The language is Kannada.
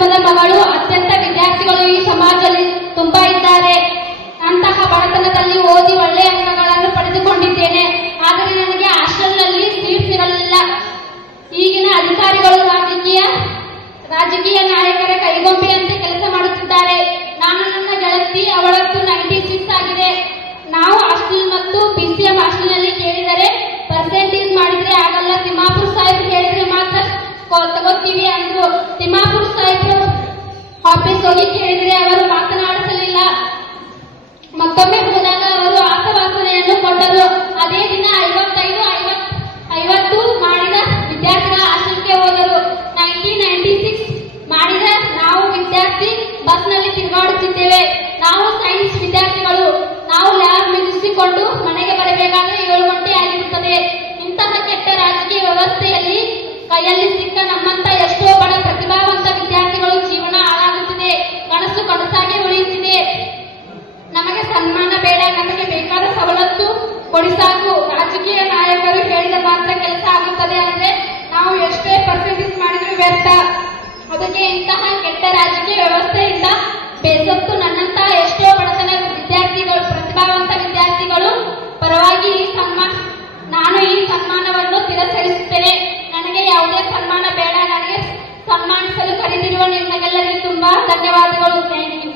ಕುಟುಂಬದ ಮಗಳು. ಅತ್ಯಂತ ವಿದ್ಯಾರ್ಥಿಗಳು ಈ ಸಮಾಜದಲ್ಲಿ ತುಂಬಾ ಇದ್ದಾರೆ. ಅಂತಹ ಬಡತನದಲ್ಲಿ ಓದಿ ಒಳ್ಳೆಯ ಅಂಕಗಳನ್ನು ಪಡೆದುಕೊಂಡಿದ್ದೇನೆ. ಆದರೆ ನನಗೆ ಹಾಸ್ಟೆಲ್ನಲ್ಲಿ ಸೀಟ್ ಸಿಗಲಿಲ್ಲ. ಈಗಿನ ಅಧಿಕಾರಿಗಳು ರಾಜಕೀಯ ನಾಯಕರ ಕೈಗೊಂಬೆಯಂತೆ ಕೆಲಸ ಮಾಡುತ್ತಿದ್ದಾರೆ. ನಾನು ನನ್ನ ಗೆಳತಿ, ಅವಳದ್ದು 96 ಆಗಿದೆ. ನಾವು ಹಾಸ್ಟೆಲ್ ಮತ್ತು PCM ಹಾಸ್ಟೆಲ್ನಲ್ಲಿ ಕೇಳಿದರೆ ಪರ್ಸೆಂಟೇಜ್ ಮಾಡಿದ್ರೆ ಆಗಲ್ಲ, ತಿಮ್ಮಾಪುರ್ ಸಾಹೇಬ್ ಹೇಳಿದ್ರೆ ಮಾತ್ರ ತಗೋತೀವಿ ಅಂದ್ರು. ತಿಮ್ಮಾಪುರ್ ಸಾಹೇಬ್ರು ಆಫೀಸ್ ಹೋಗಿ ಕೇಳಿದ್ರೆ ಅವರು ಮಾತನಾಡಿಸಲಿಲ್ಲ. ಮತ್ತೊಮ್ಮೆ ಹೋದಾಗ ಅವರು ಆಸವಾಸನೆಯನ್ನು ಕೊಟ್ಟರು. ಅದೇ ದಿನ 50 ಮಾಡಿದ ವಿದ್ಯಾರ್ಥಿಗಳ ಹಾಸ್ಟೆಲ್ಗೆ ಹೋದರು. 96 ಮಾಡಿದ ನಾವು ವಿದ್ಯಾರ್ಥಿ ಬಸ್ನಲ್ಲಿ ತಿರುಗಾಡುತ್ತಿದ್ದೇವೆ. ನಾವು ಸೈನ್ಸ್ ವಿದ್ಯಾರ್ಥಿಗಳು. ನಾವು ಲ್ಯಾಬ್ ಮುಗಿಸಿಕೊಂಡು ಮನೆಗೆ ಬರಬೇಕಾದ್ರೆ 7 ಗಂಟೆ ಆಗಿರುತ್ತದೆ. ಇಂತಹ ಕೆಟ್ಟ ರಾಜಕೀಯ ವ್ಯವಸ್ಥೆಯಲ್ಲಿ ಕೈಯಲ್ಲಿ ಸಿಕ್ಕ ನಮ್ಮಂತ ಎಷ್ಟೋ ಬಡ ಪ್ರತಿಭಾವಂತ ವಿದ್ಯಾರ್ಥಿಗಳು ಜೀವನ ಹಾಳಾಗುತ್ತಿದೆ. ಕನಸು ಕನಸಾಗಿ ಉಳಿಯುತ್ತಿದೆ. ನಮಗೆ ಸನ್ಮಾನ ಬೇಡ, ನಮಗೆ ಬೇಕಾದ ಸವಲತ್ತು ಕೊಡಿ ಸಾಕು. ರಾಜಕೀಯ ನಾಯಕರು ಹೇಳಿದ ಮಾತ್ರ ಕೆಲಸ ಆಗುತ್ತದೆ ಅಂದ್ರೆ ನಾವು ಎಷ್ಟೇ ಪರ್ಸೆಂಟೇಜ್ ಮಾಡಿದ್ರು ವ್ಯರ್ಥ. ಅದಕ್ಕೆ ಇಂತಹ ಕೆಟ್ಟ ರಾಜಕೀಯ ವ್ಯವಸ್ಥೆಯಿಂದ ಬೇಸತ್ತು ನನ್ನಂತಹ ಎಷ್ಟೋ ಬಡತನ ವಿದ್ಯಾರ್ಥಿಗಳು, ಪ್ರತಿಭಾವಂತ ವಿದ್ಯಾರ್ಥಿಗಳು ಪರವಾಗಿ ನಾನು ಈ ಸನ್ಮಾನವನ್ನು ತಿರಸ್ಕರಿಸುತ್ತೇನೆ. ನನಗೆ ಯಾವುದೇ ಸನ್ಮಾನ ಬೇಡ. ನನಗೆ ಸನ್ಮಾನಿಸಲು ಕರೆದಿರುವ ನಿಮಗೆಲ್ಲರಿಗೂ ತುಂಬಾ ಧನ್ಯವಾದಗಳು. Thank you.